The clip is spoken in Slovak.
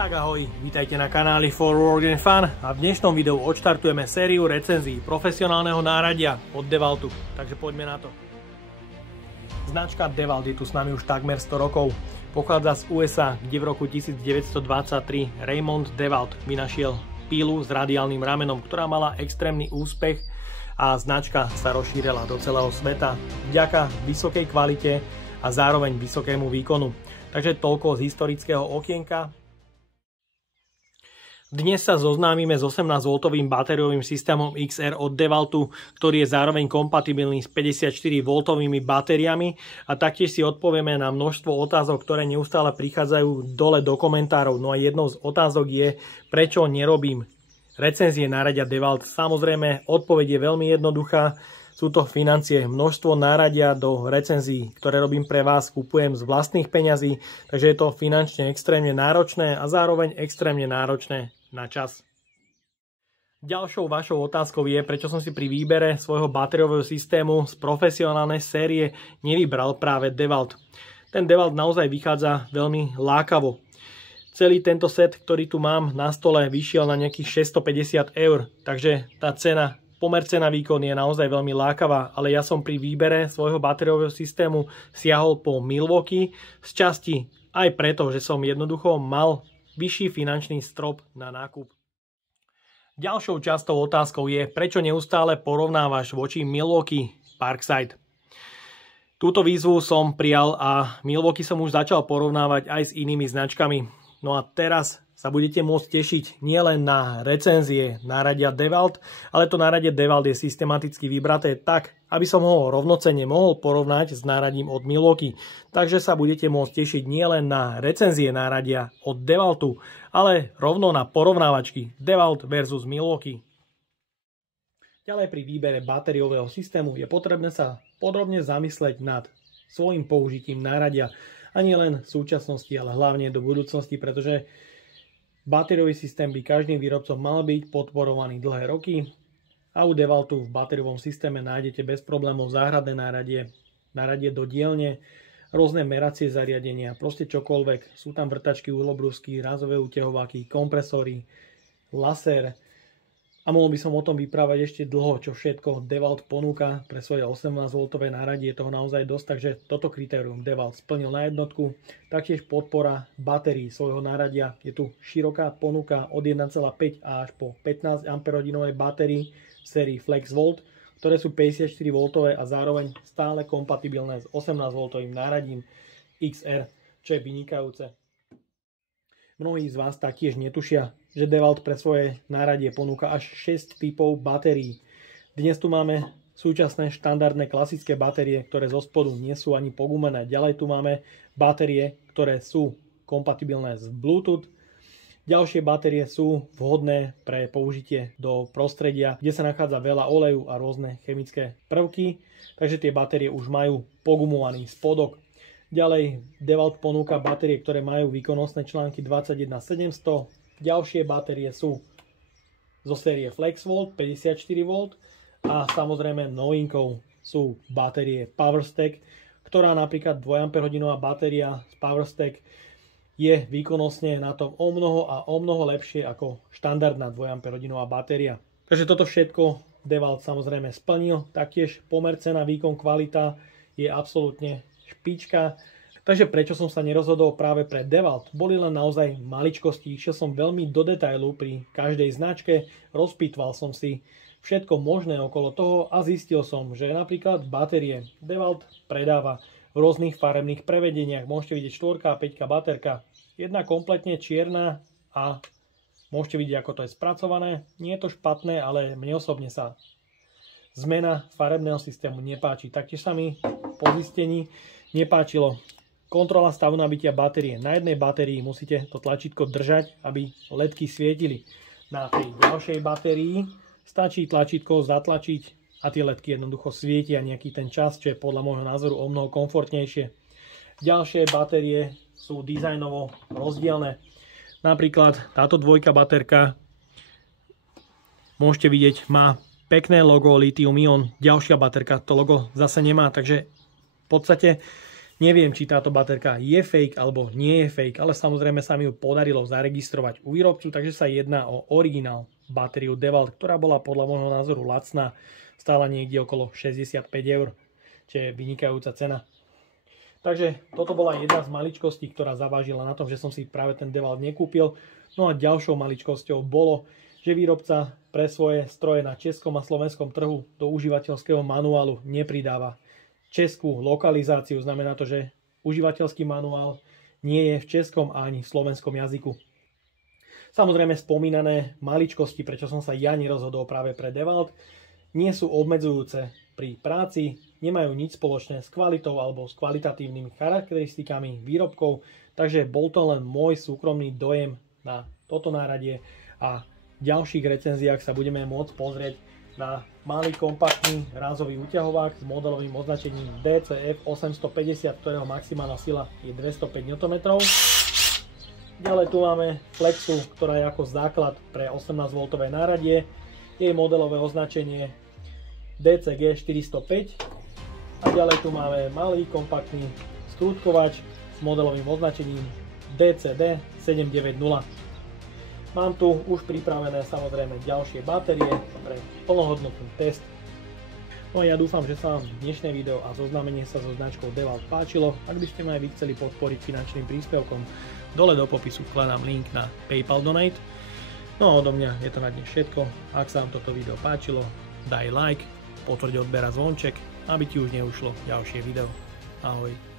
Tak ahoj, vítajte na kanáli Forward and Fun a v dnešnom videu odštartujeme sériu recenzií profesionálneho náradia od DeWaltu, takže poďme na to. Značka DeWalt je tu s nami už takmer 100 rokov. Pochádza z USA, kde v roku 1923 Raymond DeWalt vynašiel pílu s radiálnym ramenom, ktorá mala extrémny úspech a značka sa rozšírila do celého sveta vďaka vysokej kvalite a zároveň vysokému výkonu. Takže toľko z historického okienka. Dnes sa zoznámime s 18V batériovým systémom XR od DeWaltu, ktorý je zároveň kompatibilný s 54V batériami a taktiež si odpovieme na množstvo otázok, ktoré neustále prichádzajú dole do komentárov. No a jednou z otázok je, prečo nerobím recenzie náradia DeWalt. Samozrejme, odpoveď je veľmi jednoduchá. Sú to financie, množstvo náradia do recenzií, ktoré robím pre vás, kupujem z vlastných peňazí, takže je to finančne extrémne náročné a zároveň extrémne náročné na čas. Ďalšou vašou otázkou je, prečo som si pri výbere svojho batériového systému z profesionálnej série nevybral práve DeWalt. Ten DeWalt naozaj vychádza veľmi lákavo. Celý tento set, ktorý tu mám na stole, vyšiel na nejakých 650 €, takže tá cena, pomer cena výkon je naozaj veľmi lákavá, ale ja som pri výbere svojho batériového systému siahol po Milwaukee, z časti aj preto, že som jednoducho mal vyšší finančný strop na nákup. Ďalšou častou otázkou je, prečo neustále porovnávaš voči Milwaukee Parkside. Túto výzvu som prijal a Milwaukee som už začal porovnávať aj s inými značkami. No a teraz sa budete môcť tešiť nielen na recenzie náradia DeWalt, ale to náradie DeWalt je systematicky vybraté tak, aby som ho rovnocenne mohol porovnať s náradím od Milwaukee. Takže sa budete môcť tešiť nielen na recenzie náradia od DeWaltu, ale rovno na porovnávačky DeWalt versus Milwaukee. Ďalej pri výbere batériového systému je potrebné sa podrobne zamysleť nad svojim použitím náradia a nie len v súčasnosti, ale hlavne do budúcnosti, pretože batériový systém by každým výrobcom mal byť podporovaný dlhé roky a u DeWaltu v batériovom systéme nájdete bez problémov záhradné náradie do dielne, rôzne meracie zariadenia, proste čokoľvek. Sú tam vrtačky, uhlobrúsky, rázové uťahováky, kompresory, laser a mohol by som o tom vyprávať ešte dlho, čo všetko DeWalt ponúka pre svoje 18V náradie. Je toho naozaj dosť, takže toto kritérium DeWalt splnil na jednotku. Taktiež podpora batérií svojho náradia. Je tu široká ponuka od 1,5 až po 15 Ah batérii v sérii FlexVolt, ktoré sú 54V a zároveň stále kompatibilné s 18V náradím XR, čo je vynikajúce. Mnohí z vás taktiež netušia, že DeWalt pre svoje náradie ponúka až 6 typov batérií. Dnes tu máme súčasné štandardné klasické batérie, ktoré zo spodu nie sú ani pogumené. Ďalej tu máme batérie, ktoré sú kompatibilné s Bluetooth. Ďalšie batérie sú vhodné pre použitie do prostredia, kde sa nachádza veľa oleju a rôzne chemické prvky, takže tie batérie už majú pogumovaný spodok. Ďalej DeWalt ponúka batérie, ktoré majú výkonnostné články 21700. Ďalšie batérie sú zo série FlexVolt 54V a samozrejme novinkou sú batérie PowerStack, ktorá napríklad 2 Ah batéria z PowerStack je výkonnostne na tom o mnoho lepšie ako štandardná 2 Ah batéria. Takže toto všetko DeWalt samozrejme splnil. Taktiež pomer cena, výkon, kvalita je absolútne špička. Takže prečo som sa nerozhodol práve pre DeWalt? Boli len naozaj maličkosti, išiel som veľmi do detailu pri každej značke, rozpýtval som si všetko možné okolo toho a zistil som, že napríklad batérie DeWalt predáva v rôznych farebných prevedeniach. Môžete vidieť 4 a 5 baterka. Jedna kompletne čierna a môžete vidieť, ako to je spracované. Nie je to špatné, ale mne osobne sa zmena farebného systému nepáči. Taktiež sa mi po zistení nepáčilo kontrola stavu nabitia batérie. Na jednej batérii musíte to tlačítko držať, aby ledky svietili. Na tej ďalšej batérii stačí tlačítko zatlačiť a tie ledky jednoducho svietia nejaký ten čas, čo je podľa môjho názoru o mnoho komfortnejšie. Ďalšie batérie sú dizajnovo rozdielne. Napríklad táto dvojka baterka, môžete vidieť, má pekné logo Lithium Ion. Ďalšia baterka to logo zase nemá, takže v podstate Neviem, či táto baterka je fake alebo nie je fake, ale samozrejme sa mi ju podarilo zaregistrovať u výrobcu, takže sa jedná o originál batériu DeWalt, ktorá bola podľa môjho názoru lacná, stála niekde okolo 65 €, čo je vynikajúca cena. Takže toto bola jedna z maličkostí, ktorá zavážila na tom, že som si práve ten DeWalt nekúpil. No a ďalšou maličkosťou bolo, že výrobca pre svoje stroje na českom a slovenskom trhu do užívateľského manuálu nepridáva českú lokalizáciu. Znamená to, že užívateľský manuál nie je v českom ani v slovenskom jazyku. Samozrejme spomínané maličkosti, prečo som sa ja nerozhodol práve pre DeWalt, nie sú obmedzujúce pri práci, nemajú nič spoločné s kvalitou alebo s kvalitatívnymi charakteristikami výrobkov, takže bol to len môj súkromný dojem na toto náradie a v ďalších recenziách sa budeme môcť pozrieť na malý kompaktný rázový úťahovák s modelovým označením DCF 850, ktorého maximálna sila je 205 Nm. Ďalej tu máme Flexu, ktorá je ako základ pre 18V náradie. Jej modelové označenie DCG 405. A ďalej tu máme malý kompaktný skrutkovač s modelovým označením DCD 790. Mám tu už pripravené samozrejme ďalšie batérie pre plnohodnotný test. No a ja dúfam, že sa vám dnešné video a zoznámenie sa so značkou DeWalt páčilo. Ak by ste ma aj vy chceli podporiť finančným príspevkom, dole do popisu vkladám link na PayPal Donate. No a odo mňa je to na dnes všetko. Ak sa vám toto video páčilo, daj like, potvrď odber a zvonček, aby ti už neušlo ďalšie video. Ahoj.